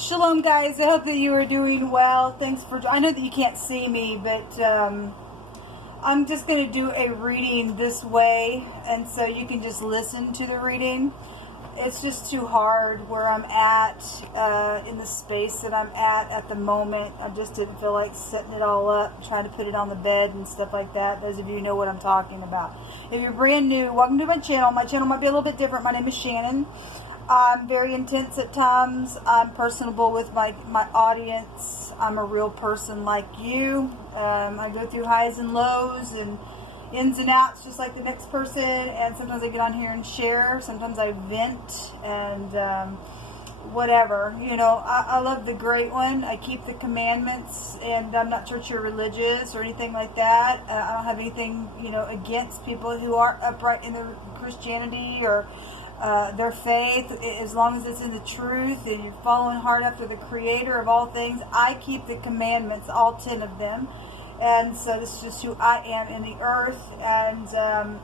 Shalom, guys. I hope that you are doing well. Thanks for... I know that you can't see me, but I'm just going to do a reading this way, and so you can just listen to the reading. It's just too hard where I'm at, in the space that I'm at the moment. I just didn't feel like setting it all up, trying to put it on the bed and stuff like that. Those of you know what I'm talking about. If you're brand new, welcome to my channel. My channel might be a little bit different. My name is Shannon. I'm very intense at times. I'm personable with my audience. I'm a real person like you. I go through highs and lows and ins and outs just like the next person. And sometimes I get on here and share. Sometimes I vent and whatever. You know, I love the great one. I keep the commandments, and I'm not church or religious or anything like that. I don't have anything, you know, against people who are upright in their Christianity or their faith, as long as it's in the truth and you're following hard after the creator of all things. I keep the commandments, all 10 of them, and so this is just who I am in the earth. And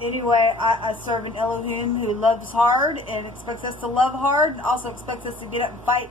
anyway, I serve an Elohim who loves hard and expects us to love hard, and also expects us to get up and fight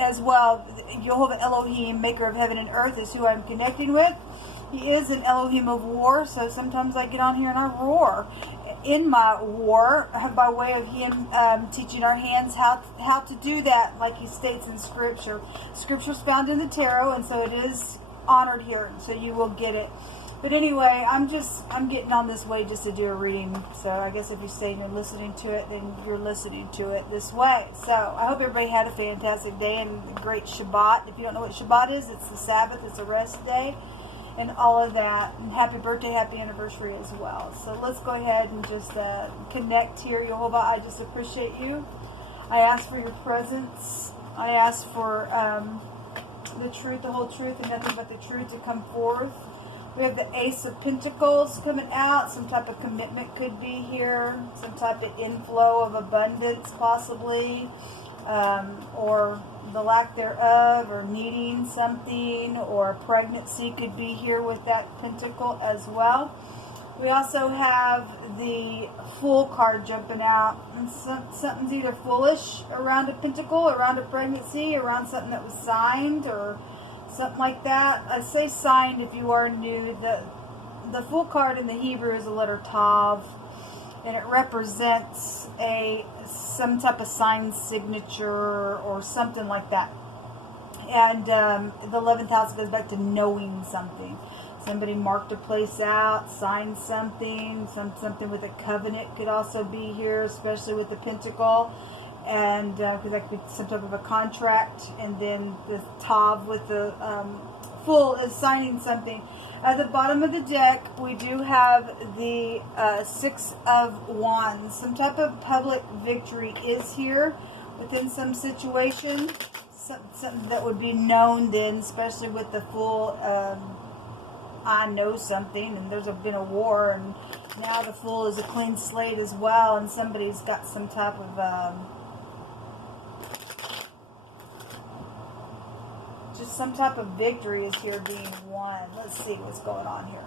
as well. Jehovah Elohim, maker of heaven and earth, is who I'm connecting with. He is an Elohim of war, so sometimes I get on here and I roar in my war by way of him teaching our hands how to do that, like he states in Scripture. Scripture's found in the tarot, and so it is honored here, so you will get it. But anyway, I'm getting on this way just to do a reading. So I guess if you're staying and listening to it, then you're listening to it this way. So I hope everybody had a fantastic day and a great Shabbat. If you don't know what Shabbat is, it's the Sabbath, it's a rest day, and all of that. And happy birthday, happy anniversary as well. So let's go ahead and just connect here. Jehovah, I just appreciate you. I ask for your presence. I ask for the truth, the whole truth, and nothing but the truth to come forth. We have the Ace of Pentacles coming out. Some type of commitment could be here. Some type of inflow of abundance possibly. Or the lack thereof, or needing something, or pregnancy could be here with that pentacle as well. We also have the Fool card jumping out, and something's either foolish around a pentacle, around a pregnancy, around something that was signed, or something like that. I say signed if you are new. The Fool card in the Hebrew is the letter Tav, and it represents some type of signed signature or something like that. And the 11th house goes back to knowing something. Somebody marked a place out, signed something, something with a covenant could also be here, especially with the pentacle. And because that could be some type of a contract. And then the Tav with the Fool is signing something. At the bottom of the deck, we do have the Six of Wands. Some type of public victory is here within some situation. Something that would be known then, especially with the Fool. I know something, and there's been a war, and now the Fool is a clean slate as well, and somebody's got some type of... just some type of victory is here being won. Let's see what's going on here.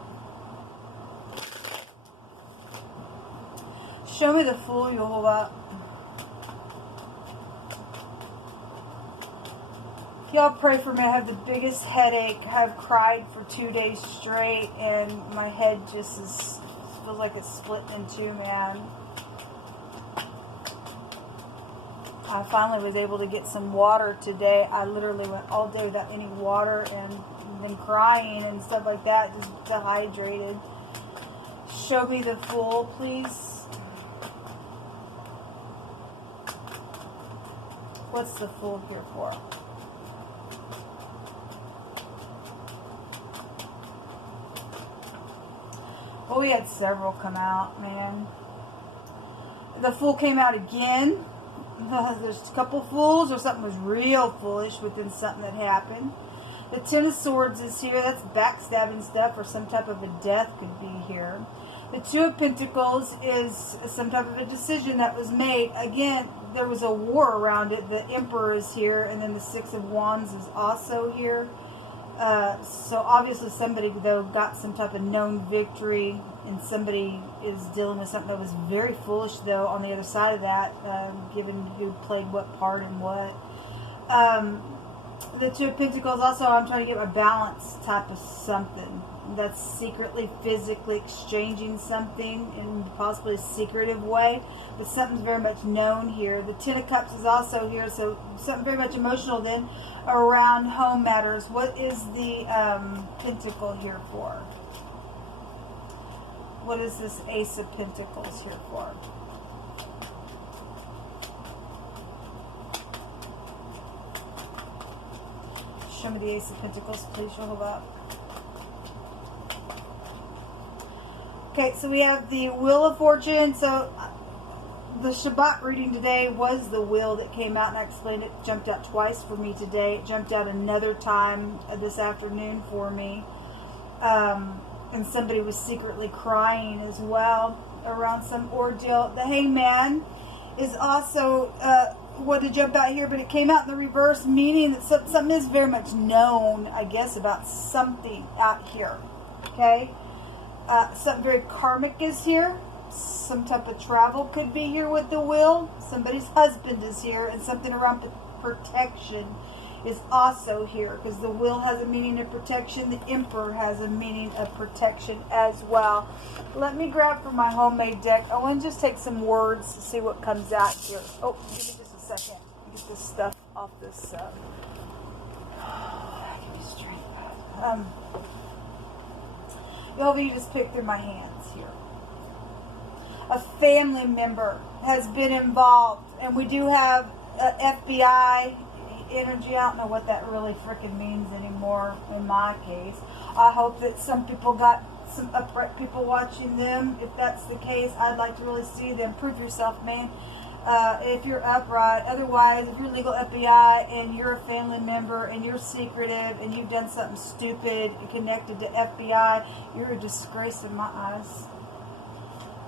Show me the Fool, Jehovah. Y'all pray for me. I have the biggest headache. I've cried for 2 days straight, and my head just feels like it's split in two, man. I finally was able to get some water today. I literally went all day without any water and been crying and stuff like that, just dehydrated. Show me the Fool, please. What's the Fool here for? Oh, we had several come out, man. The Fool came out again. There's a couple fools, or something was real foolish within something that happened. The Ten of Swords is here. That's backstabbing stuff, or some type of a death could be here. The Two of Pentacles is some type of a decision that was made. Again, there was a war around it. The Emperor is here, and then the Six of Wands is also here. So obviously somebody, though, got some type of known victory, and somebody is dealing with something that was very foolish, though, on the other side of that, given who played what part and what. The Two of Pentacles, also, I'm trying to get a balance type of something. That's secretly, physically exchanging something in possibly a secretive way, but something's very much known here. The Ten of Cups is also here, so something very much emotional then around home matters. What is the Pentacle here for? What is this Ace of Pentacles here for? Show me the Ace of Pentacles, please. Hold up. Okay, so we have the Wheel of Fortune. So the Shabbat reading today was the wheel that came out, and I explained it. Jumped out twice for me today. It jumped out another time this afternoon for me. And somebody was secretly crying as well around some ordeal. The Hangman is also what to jump out here, but it came out in the reverse, meaning that something is very much known, I guess, about something out here. Okay? Something very karmic is here. Some type of travel could be here with the wheel. Somebody's husband is here, and something around protection is also here, because the wheel has a meaning of protection. The Emperor has a meaning of protection as well. Let me grab from my homemade deck. I want to just take some words to see what comes out here. Oh, give me just a second. Get this stuff off this. Give me strength. You just pick through my hands here. A family member has been involved, and we do have F.B.I. energy. I don't know what that really freaking means anymore in my case. I hope that some people got some upright people watching them. If that's the case, I'd like to really see them. Prove yourself, man. If you're upright. Otherwise, if you're legal FBI and you're a family member and you're secretive and you've done something stupid connected to FBI, you're a disgrace in my eyes.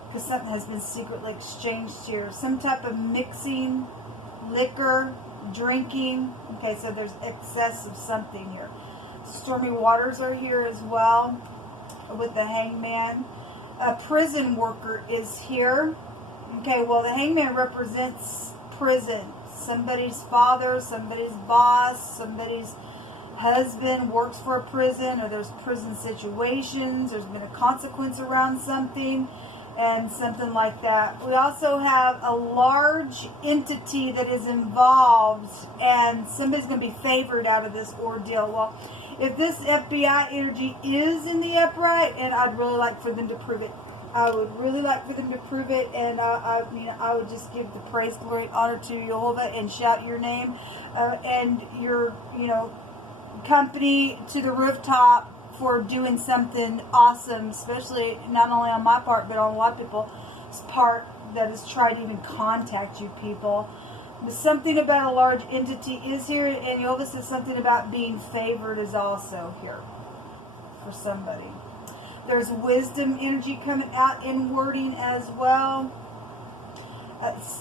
Because something has been secretly exchanged here. Some type of mixing, liquor, drinking. Okay, so there's excess of something here. Stormy waters are here as well with the Hangman. A prison worker is here. Okay, well, the Hangman represents prison. Somebody's father, somebody's boss, somebody's husband works for a prison, or there's prison situations. There's been a consequence around something and something like that. We also have a large entity that is involved, and somebody's going to be favored out of this ordeal. Well, if this FBI energy is in the upright, and I'd really like for them to prove it. I would really like for them to prove it, and I would just give the praise, glory, and honor to Jehovah and shout your name and your, company to the rooftop for doing something awesome, especially not only on my part, but on a lot of people's part that has tried to even contact you people. But something about a large entity is here, and Jehovah says something about being favored is also here for somebody. There's wisdom energy coming out in wording as well.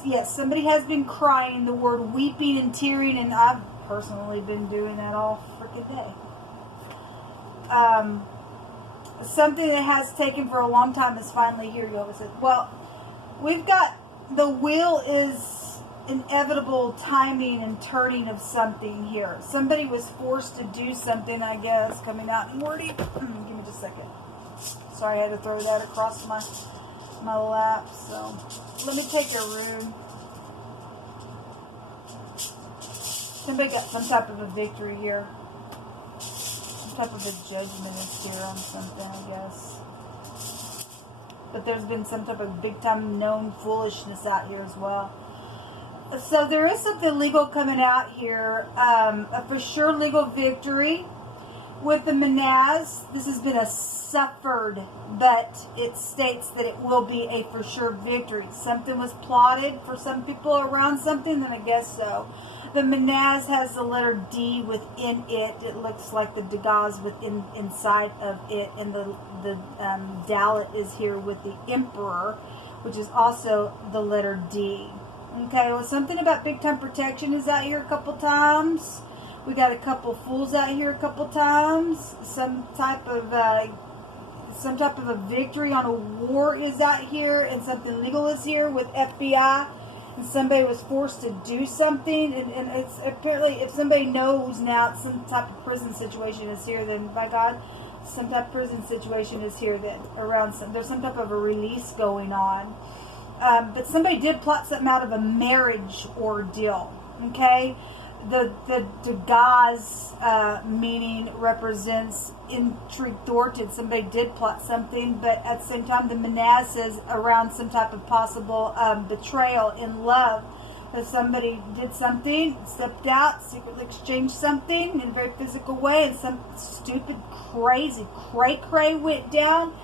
Yes, somebody has been crying, the word weeping and tearing, and I've personally been doing that all freaking day. Something that has taken for a long time is finally here, Yoga says. Well, we've got the wheel is inevitable timing and turning of something here. Somebody was forced to do something, I guess, coming out in wording. Give me just a second. Sorry, I had to throw that across my lap. So let me take a room. Somebody got some type of a victory here. Some type of a judgment is here on something, I guess. But there's been some type of big time known foolishness out here as well. So there is something legal coming out here. A for sure legal victory. With the Manaz, this has been a suffered, but it states that it will be a for sure victory. Something was plotted for some people around something, then I guess so. The Manaz has the letter D within it. It looks like the Dagaz within inside of it, and the Dalit is here with the Emperor, which is also the letter D. Okay, well, something about big time protection is out here a couple times. We got a couple fools out here a couple times. Some type of a victory on a war is out here, and something legal is here with F.B.I. And somebody was forced to do something, and it's apparently, if somebody knows now, some type of prison situation is here, then by God, some type of prison situation is here, then around there's some type of a release going on. But somebody did plot something out of a marriage ordeal. Okay, the gauze meaning represents intrigue thwarted. Somebody did plot something, but at the same time, the manaz says around some type of possible betrayal in love. If somebody did something, stepped out, secretly exchanged something in a very physical way, and some stupid, crazy, cray went down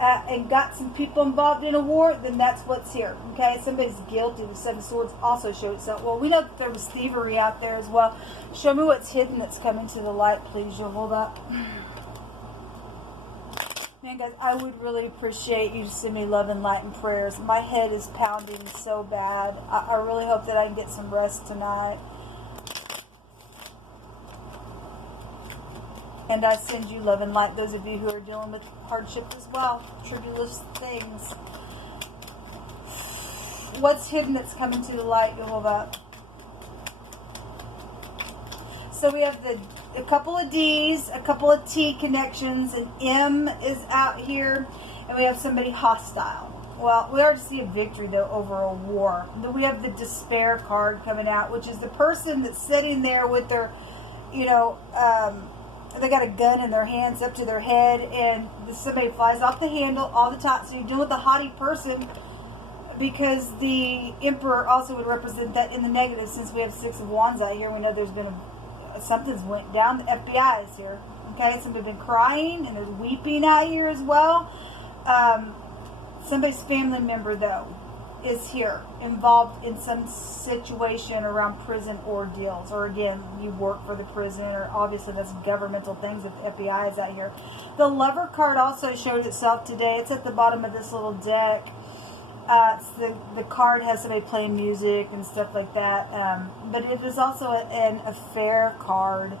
and got some people involved in a war, then that's what's here. Okay, somebody's guilty. The Seven Swords also showed itself. Well, we know that there was thievery out there as well. Show me what's hidden that's coming to the light, please. You'll hold up. Man, guys, I would really appreciate you to send me love and light and prayers. My head is pounding so bad. I really hope that I can get some rest tonight. And I send you love and light, those of you who are dealing with hardship as well, tribulous things. What's hidden that's coming to the light? You'll hold up. So we have a couple of D's, a couple of T connections, an M is out here, and we have somebody hostile. Well, we already see a victory, though, over a war. Then we have the despair card coming out, which is the person that's sitting there with their, they got a gun in their hands up to their head, and somebody flies off the handle all the time. So you're dealing with a haughty person, because the Emperor also would represent that in the negative. Since we have Six of Wands out here, we know there's been something's went down. The FBI is here. Okay, somebody's been crying and there's weeping out here as well. Somebody's family member, though, is here, involved in some situation around prison ordeals, or again, you work for the prison, or obviously that's governmental things if the FBI is out here. The Lover card also showed itself today. It's at the bottom of this little deck. The card has somebody playing music and stuff like that, but it is also an affair card.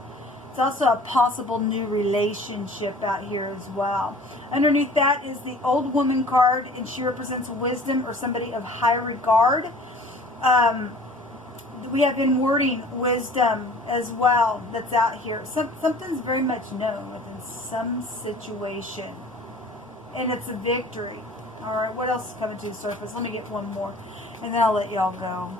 It's also a possible new relationship out here as well. Underneath that is the Old Woman card, and she represents wisdom or somebody of high regard. We have in wording wisdom as well that's out here. Something's very much known within some situation, and it's a victory. All right, what else is coming to the surface? Let me get one more, and then I'll let y'all go.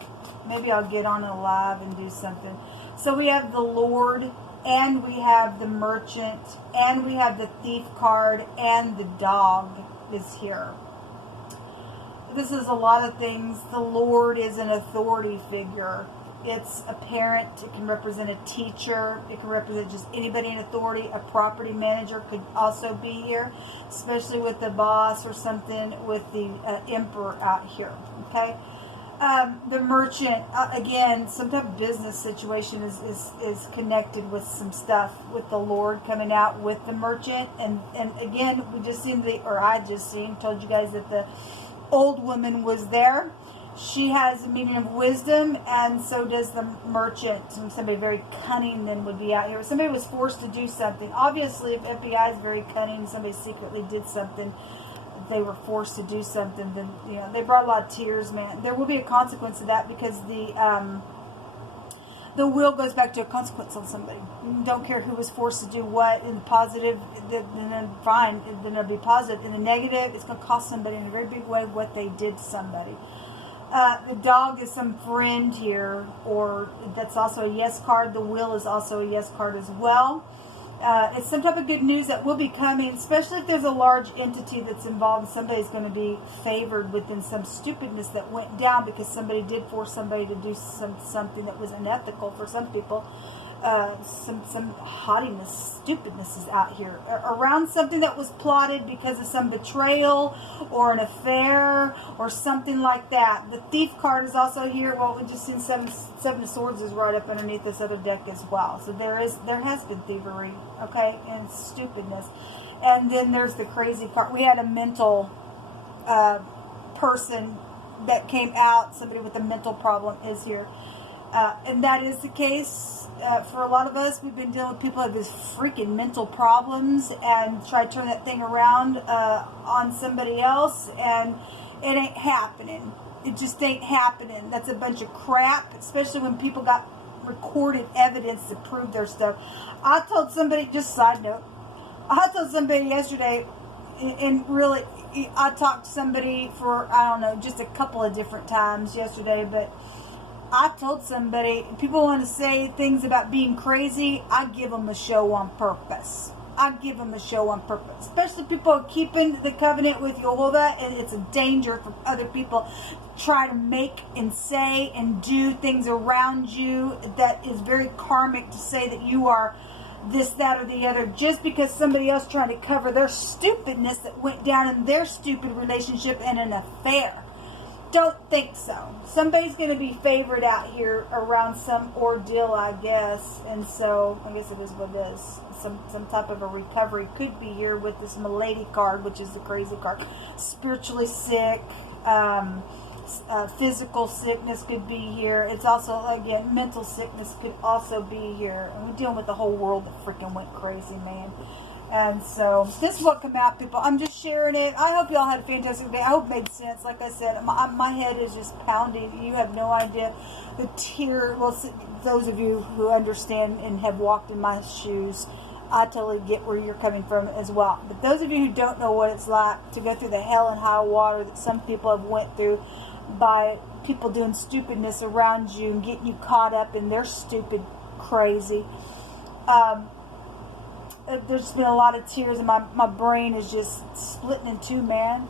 Maybe I'll get on a live and do something. So we have the Lord, and we have the Merchant, and we have the Thief card, and the Dog is here. This is a lot of things. The Lord is an authority figure. It's a parent. It can represent a teacher. It can represent just anybody in authority. A property manager could also be here, especially with the boss or something with the Emperor out here. Okay. The Merchant, again, some type of business situation is connected with some stuff with the Lord coming out with the Merchant. And again, we just seen told you guys that the Old Woman was there. She has a meaning of wisdom, and so does the Merchant. Somebody very cunning then would be out here. Somebody was forced to do something. Obviously, if FBI is very cunning, somebody secretly did something, they were forced to do something, then they brought a lot of tears, man. There will be a consequence to that, because the will goes back to a consequence on somebody. You don't care who was forced to do what. In the positive, then fine, then it'll be positive. In the negative, it's going to cost somebody in a very big way what they did to somebody. The Dog is some friend here, or that's also a yes card. The Will is also a yes card as well. It's some type of good news that will be coming, especially if there's a large entity that's involved. Somebody's going to be favored within some stupidness that went down because somebody did force somebody to do something that was unethical for some people. Some haughtiness, stupidness is out here around something that was plotted because of some betrayal or an affair or something like that. The Thief card is also here. Well, we just seen Seven of Swords is right up underneath this other deck as well. So there has been thievery, okay, and stupidness. And then there's the Crazy card. We had a mental person that came out. Somebody with a mental problem is here. And that is the case. for a lot of us, we've been dealing with people who have these freaking mental problems and try to turn that thing around on somebody else, and it ain't happening. It just ain't happening. That's a bunch of crap, especially when people got recorded evidence to prove their stuff. I told somebody, just side note, I told somebody yesterday, and really, I talked to somebody for, I don't know, just a couple of different times yesterday, but I told somebody, people want to say things about being crazy, I give them a show on purpose. I give them a show on purpose. Especially people keeping the covenant with Jehovah, and it's a danger for other people to try to make and say and do things around you that is very karmic, to say that you are this, that, or the other, just because somebody else trying to cover their stupidness that went down in their stupid relationship and an affair. Don't think so. Somebody's going to be favored out here around some ordeal, I guess. And so, I guess it is what it is. Some type of a recovery could be here with this Milady card, which is the crazy card. Spiritually sick, physical sickness could be here. It's also, again, mental sickness could also be here. And we're dealing with the whole world that freaking went crazy, man. And so, this is what come out, people. I'm just sharing it. I hope y'all had a fantastic day. I hope it made sense. Like I said, my head is just pounding. You have no idea. The tear, well, those of you who understand and have walked in my shoes, I totally get where you're coming from as well. But those of you who don't know what it's like to go through the hell and high water that some people have went through by people doing stupidness around you and getting you caught up in their stupid crazy, there's been a lot of tears, and my brain is just splitting in two, man.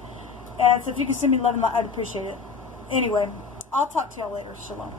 And so if you can send me love and light, I'd appreciate it. Anyway, I'll talk to y'all later. Shalom.